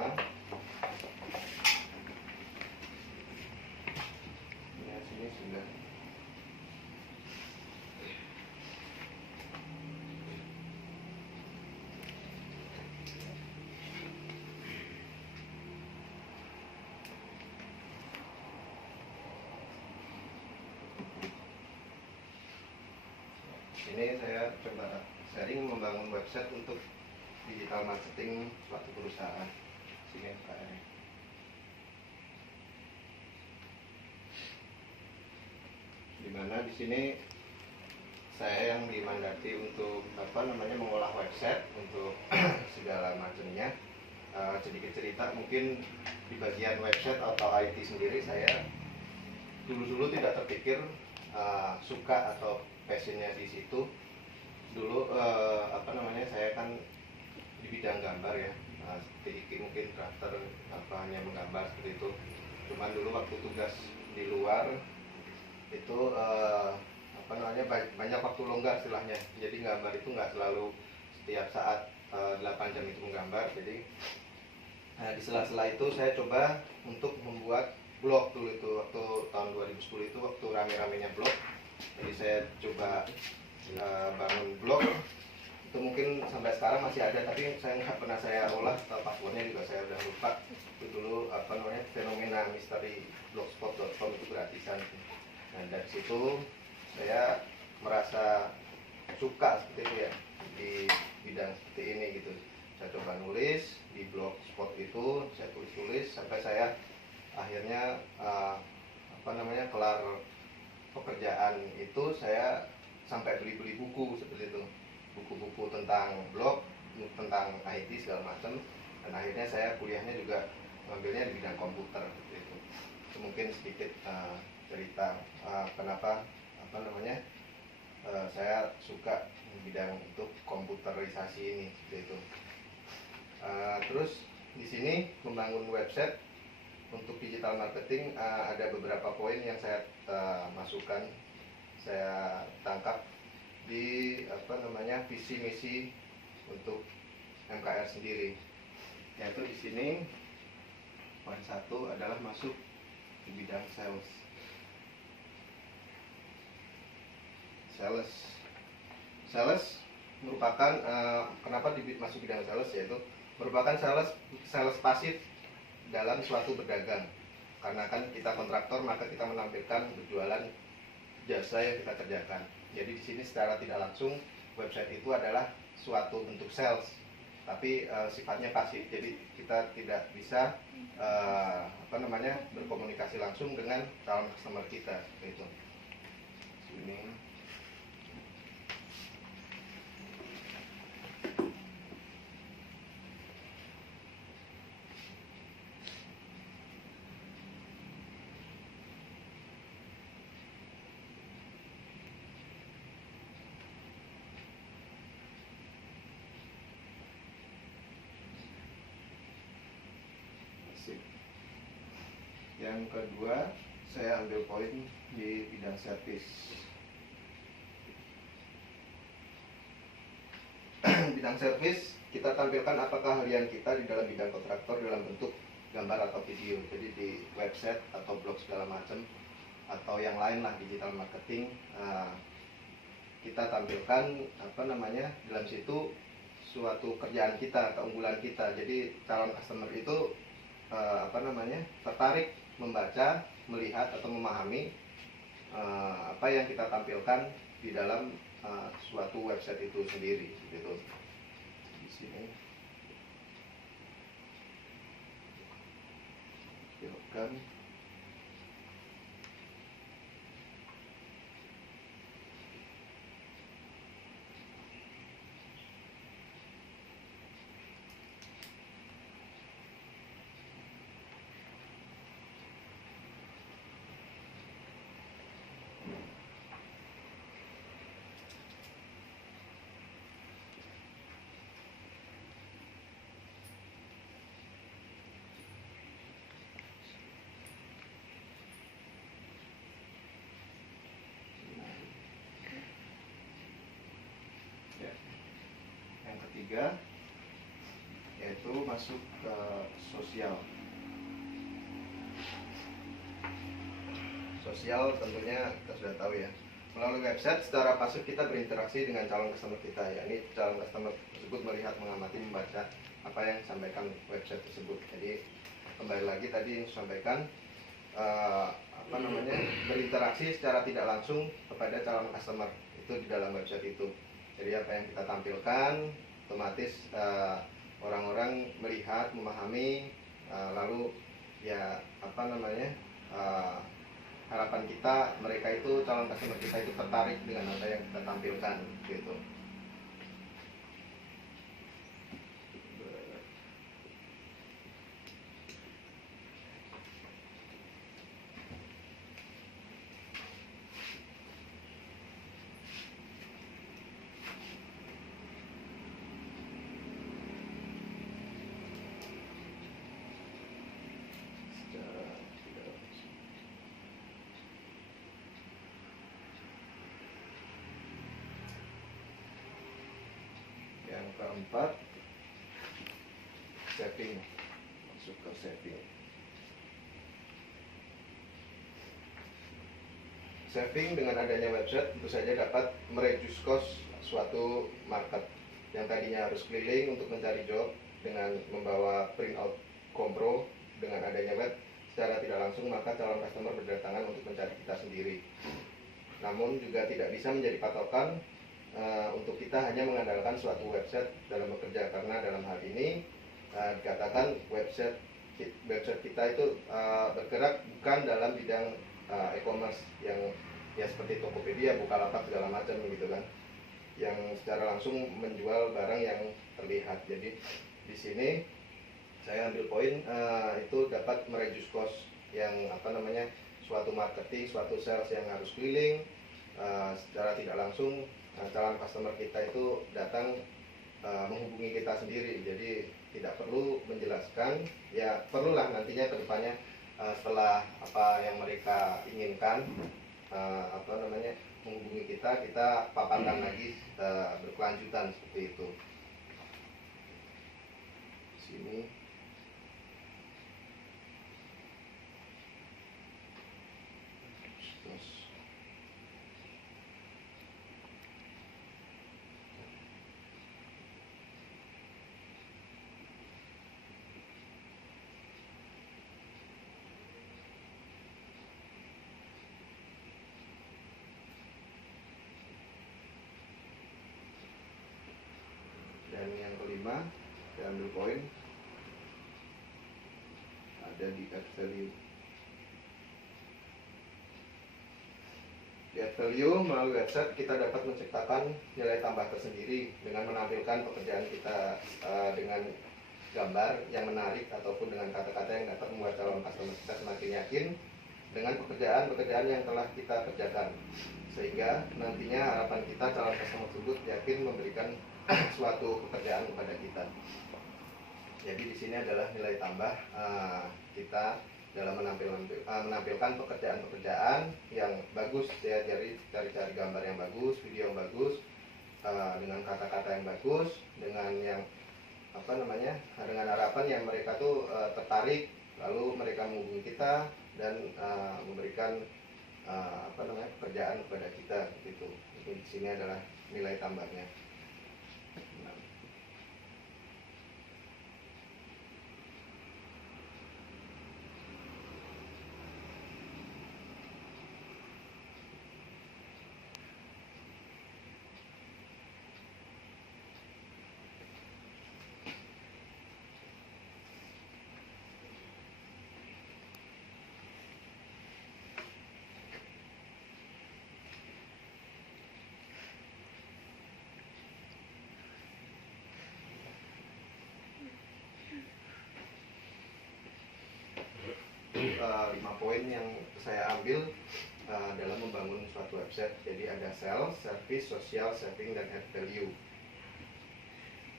sama. Ya, sini sudah. Ini saya coba sharing membangun website untuk digital marketing suatu perusahaan. Sini Pak. Dimana di sini saya yang dimandati untuk mengolah website untuk segala macamnya. Sedikit cerita mungkin di bagian website atau IT sendiri, saya dulu tidak terpikir suka atau passionnya di situ. Dulu saya kan di bidang gambar ya, sedikit mungkin drafter, hanya menggambar seperti itu. Cuman dulu waktu tugas di luar itu banyak waktu longgar istilahnya. Jadi gambar itu nggak selalu setiap saat 8 jam itu menggambar. Jadi di sela-sela itu saya coba untuk membuat blog dulu itu waktu tahun 2010 itu, waktu rame-ramenya blog. Jadi saya coba bangun blog itu, mungkin sampai sekarang masih ada tapi saya nggak pernah saya olah, passwordnya juga saya udah lupa. Itu dulu fenomena misteri blogspot.com itu gratisan. Nah dari situ saya merasa suka seperti itu ya, di bidang seperti ini gitu. Saya coba nulis di blogspot itu, saya tulis sampai saya akhirnya kelar pekerjaan itu, saya sampai beli buku seperti itu, buku-buku tentang blog, tentang IT segala macam. Dan akhirnya saya kuliahnya juga ngambilnya di bidang komputer seperti itu. Itu mungkin sedikit cerita kenapa saya suka bidang untuk komputerisasi ini seperti itu. Terus di sini membangun website untuk digital marketing, ada beberapa poin yang saya masukkan, saya tangkap di visi misi untuk MKR sendiri. Yaitu di sini poin 1 adalah masuk di bidang sales. Sales merupakan kenapa masuk bidang sales, yaitu merupakan sales pasif dalam suatu berdagang. Karena kan kita kontraktor, maka kita menampilkan berjualan jasa yang kita kerjakan. Jadi di sini secara tidak langsung website itu adalah suatu bentuk sales, tapi sifatnya pasif. Jadi kita tidak bisa berkomunikasi langsung dengan calon customer kita itu. Ini yang kedua, saya ambil poin di bidang service. Bidang service, kita tampilkan apa keahlian kita di dalam bidang kontraktor dalam bentuk gambar atau video. Jadi di website atau blog segala macam atau yang lain lah digital marketing, kita tampilkan dalam situ suatu kerjaan kita, keunggulan kita. Jadi calon customer itu tertarik membaca, melihat atau memahami apa yang kita tampilkan di dalam suatu website itu sendiri gitu. Di sini silakan. Yang ketiga, yaitu masuk ke sosial. Sosial tentunya kita sudah tahu ya. Melalui website secara pasif kita berinteraksi dengan calon customer kita, yakni calon customer tersebut melihat, mengamati, membaca apa yang disampaikan website tersebut. Jadi kembali lagi tadi yang disampaikan, berinteraksi secara tidak langsung kepada calon customer itu di dalam website itu. Jadi apa yang kita tampilkan otomatis orang-orang melihat, memahami, lalu ya harapan kita mereka itu, calon customer kita itu tertarik dengan apa yang kita tampilkan gitu. Yang keempat, saving. Masuk ke saving. Saving dengan adanya website tentu saja dapat mereduce cost suatu market yang tadinya harus keliling untuk mencari job dengan membawa printout kompro. Dengan adanya web secara tidak langsung maka calon customer berdatangan untuk mencari kita sendiri. Namun juga tidak bisa menjadi patokan untuk kita hanya mengandalkan suatu website dalam bekerja, karena dalam hal ini dikatakan website kita itu bergerak bukan dalam bidang e-commerce yang ya seperti Tokopedia, Bukalapak segala macam gitu kan, yang secara langsung menjual barang yang terlihat. Jadi di sini saya ambil poin itu dapat mereduce cost yang suatu marketing, suatu sales yang harus keliling secara tidak langsung. Calon customer kita itu datang menghubungi kita sendiri, jadi tidak perlu menjelaskan. Ya perlulah nantinya kedepannya setelah apa yang mereka inginkan menghubungi kita paparkan lagi berkelanjutan seperti itu. Sini dan yang kelima, saya ambil poin ada di add value. Di add value melalui website kita dapat menciptakan nilai tambah tersendiri dengan menampilkan pekerjaan kita dengan gambar yang menarik ataupun dengan kata-kata yang dapat membuat calon customer kita semakin yakin dengan pekerjaan yang telah kita kerjakan, sehingga nantinya harapan kita calon customer tersebut yakin memberikan suatu pekerjaan kepada kita. Jadi di sini adalah nilai tambah kita dalam menampilkan pekerjaan-pekerjaan yang bagus ya, dari cari gambar yang bagus, video yang bagus, dengan kata-kata yang bagus, dengan yang dengan harapan yang mereka tuh tertarik, lalu mereka menghubungi kita dan memberikan pekerjaan kepada kita gitu. Itu di sini adalah nilai tambahnya. Itu 5 poin yang saya ambil dalam membangun suatu website. Jadi ada sales, service, social, saving, dan add value.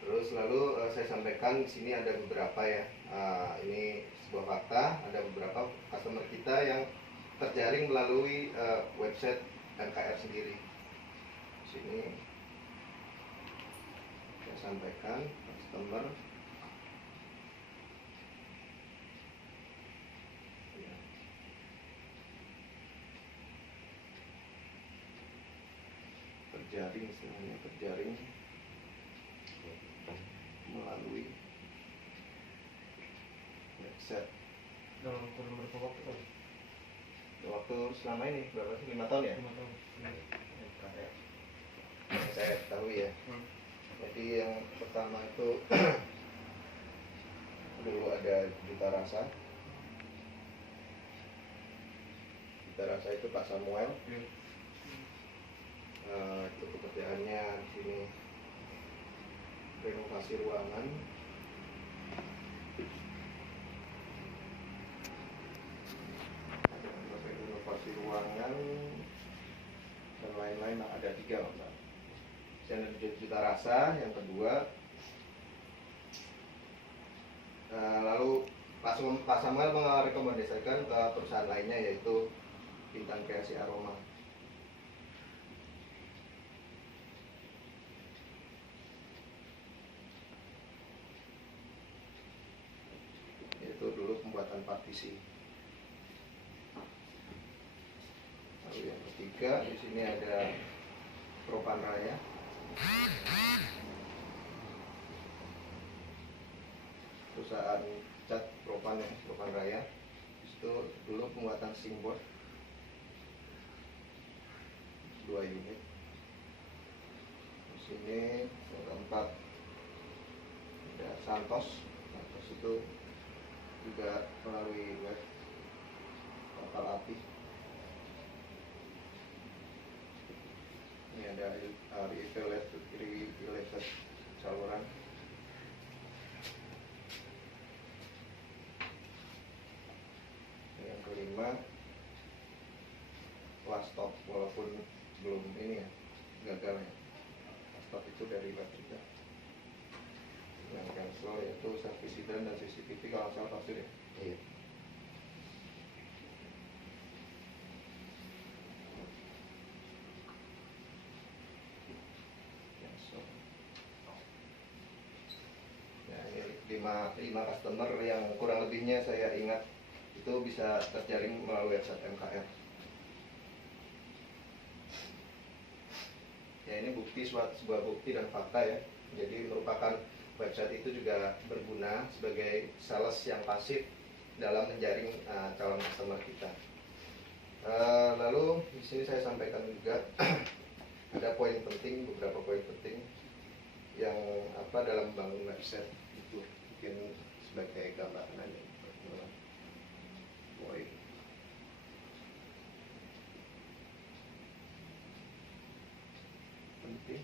Terus lalu saya sampaikan di sini ada beberapa ya, ini sebuah fakta, ada beberapa customer kita yang terjaring melalui website MKR sendiri. Di sini saya sampaikan customer terjaring, istilahnya terjaring melalui website. Dalam kurun berapa waktu kan? Waktu selama ini berapa sih? 5 tahun ya? 5 tahun. Yang saya ketahui ya. Jadi yang pertama itu dulu ada Juta Rasa. Juta Rasa itu Pak Samuel. Itu pekerjaannya di sini renovasi ruangan. Renovasi ruangan dan lain-lain, ada 3 Mbak. Yang Juta Rasa, yang kedua lalu Pak Samuel merekomendasikan ke perusahaan lainnya, yaitu Bintang Kreasi Aroma. Itu dulu pembuatan partisi. Lalu yang ketiga di sini ada Propan Raya. Perusahaan cat Propan ya, Propan Raya. Itu dulu pembuatan SIM-board 2 unit. Di sini yang keempat ada Santos. Santos itu juga melalui web kapal api. Ini ada related saluran. Yang kelima Lastop, walaupun belum ini ya, gagal ya. Lastop itu dari web juga. Yang cancel yaitu servis hidran dan CCTV, kalau salah pasti deh. Iya. lima customer yang kurang lebihnya saya ingat itu bisa terjaring melalui website MKR. Ya, ini bukti, sebuah bukti dan fakta ya. Jadi merupakan website itu juga berguna sebagai sales yang pasif dalam menjaring calon customer kita. Lalu di sini saya sampaikan juga ada poin penting, beberapa poin penting yang dalam membangun website itu, mungkin sebagai gambaran aja. Poin penting.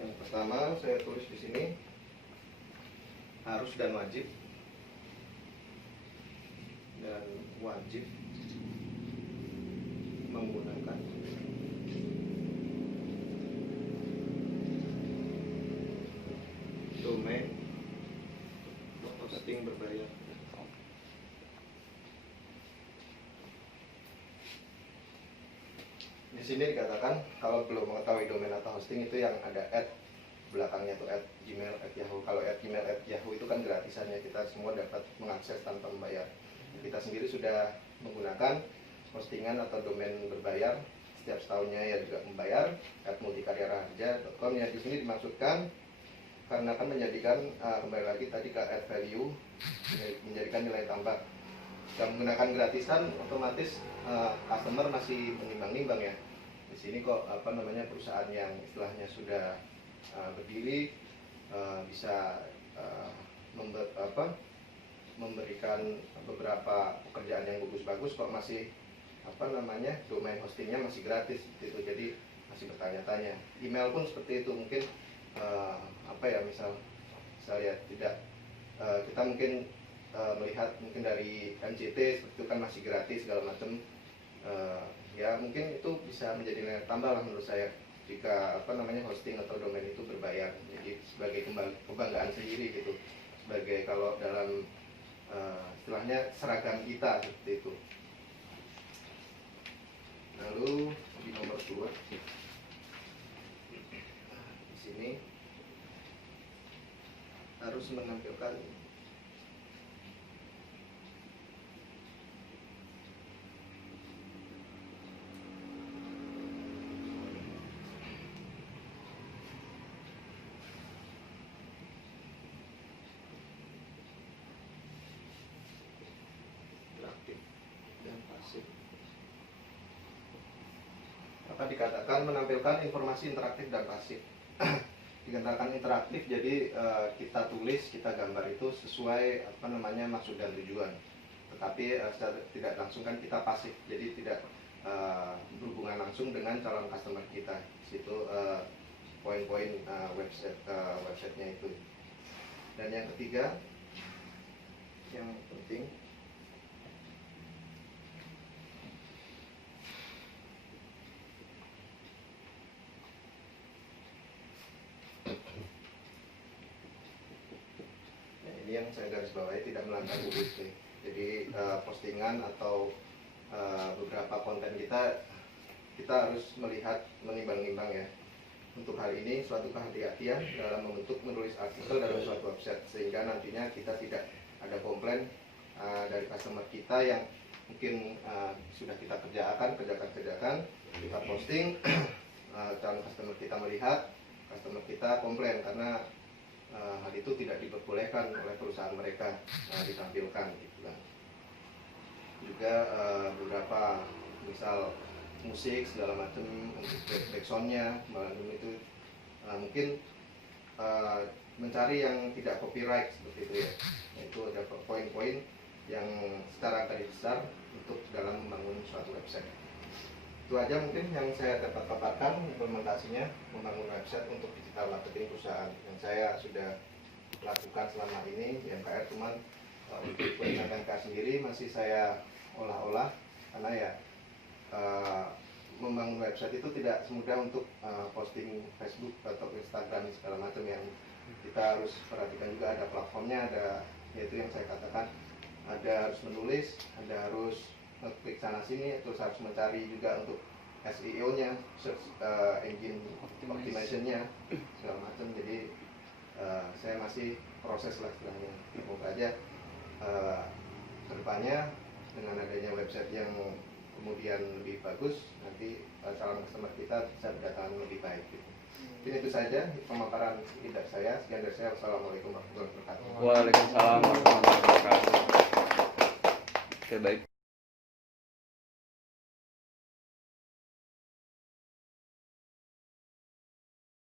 Yang pertama saya tulis di sini harus dan wajib. Dan wajib menggunakan domain hosting berbayar. Di sini dikatakan kalau belum mengetahui domain atau hosting itu yang ada belakangnya tuh @gmail @yahoo. Kalau @gmail @yahoo itu kan gratisannya, kita semua dapat mengakses tanpa membayar. Kita sendiri sudah menggunakan hostingan atau domain berbayar, setiap setahunnya ya juga membayar, @multikaryaraharja.com. Ya, di sini dimaksudkan karena akan menjadikan kembali lagi tadi ke add value, menjadikan nilai tambah. Jika menggunakan gratisan, otomatis customer masih menimbang-nimbang ya. Di sini kok perusahaan yang istilahnya sudah berdiri bisa memberikan beberapa pekerjaan yang bagus-bagus, kok masih domain hostingnya masih gratis gitu. Jadi masih bertanya-tanya. Email pun seperti itu, mungkin misal saya lihat tidak kita mungkin melihat mungkin dari MCT seperti itu kan masih gratis segala macam, ya mungkin itu bisa menjadi nilai tambah lah menurut saya jika hosting atau domain itu berbayar. Jadi sebagai kebanggaan sendiri gitu, sebagai kalau dalam istilahnya seragam kita seperti itu. Lalu di nomor 2 sini harus menampilkan interaktif dan pasif. Apa dikatakan menampilkan informasi interaktif dan pasif? Dikatakan interaktif, jadi kita tulis, kita gambar itu sesuai maksud dan tujuan. Tetapi secara tidak langsung kan kita pasif, jadi tidak berhubungan langsung dengan calon customer kita. Situ poin-poin websitenya itu. Dan yang ketiga, yang penting, ini yang saya garis bawahi, tidak melanggar UIT. Jadi postingan atau beberapa konten kita harus melihat, menimbang-nimbang ya. Untuk hal ini suatu kehati-hatian dalam menulis artikel dalam suatu website, sehingga nantinya kita tidak ada komplain dari customer kita yang mungkin sudah kita kerjakan, kita posting, calon customer kita melihat, customer kita komplain karena hal itu tidak diperbolehkan oleh perusahaan mereka ditampilkan gitu kan. Juga beberapa misal musik segala macam untuk backsoundnya itu mungkin mencari yang tidak copyright seperti itu ya. Itu ada poin-poin yang secara garis besar untuk dalam membangun suatu website. Itu aja mungkin yang saya dapat paparkan implementasinya membangun website untuk digital marketing perusahaan yang saya sudah lakukan selama ini di MKR. Cuman untuk website MKR sendiri masih saya olah-olah karena ya membangun website itu tidak semudah untuk posting Facebook atau Instagram segala macam, yang kita harus perhatikan juga ada platformnya, ada yaitu yang saya katakan ada harus menulis, ada harus klik sana sini, terus harus mencari juga untuk SEO-nya, search engine optimization-nya segala macam. Jadi saya masih proses lah istilahnya. Semoga aja kedepannya dengan adanya website yang kemudian lebih bagus, nanti calon customer kita bisa berdatangan lebih baik gitu. Jadi itu saja pemaparan dari saya. Sekian dari saya. Wassalamualaikum warahmatullahi wabarakatuh. Waalaikumsalam warahmatullahi wabarakatuh. Oke, baik.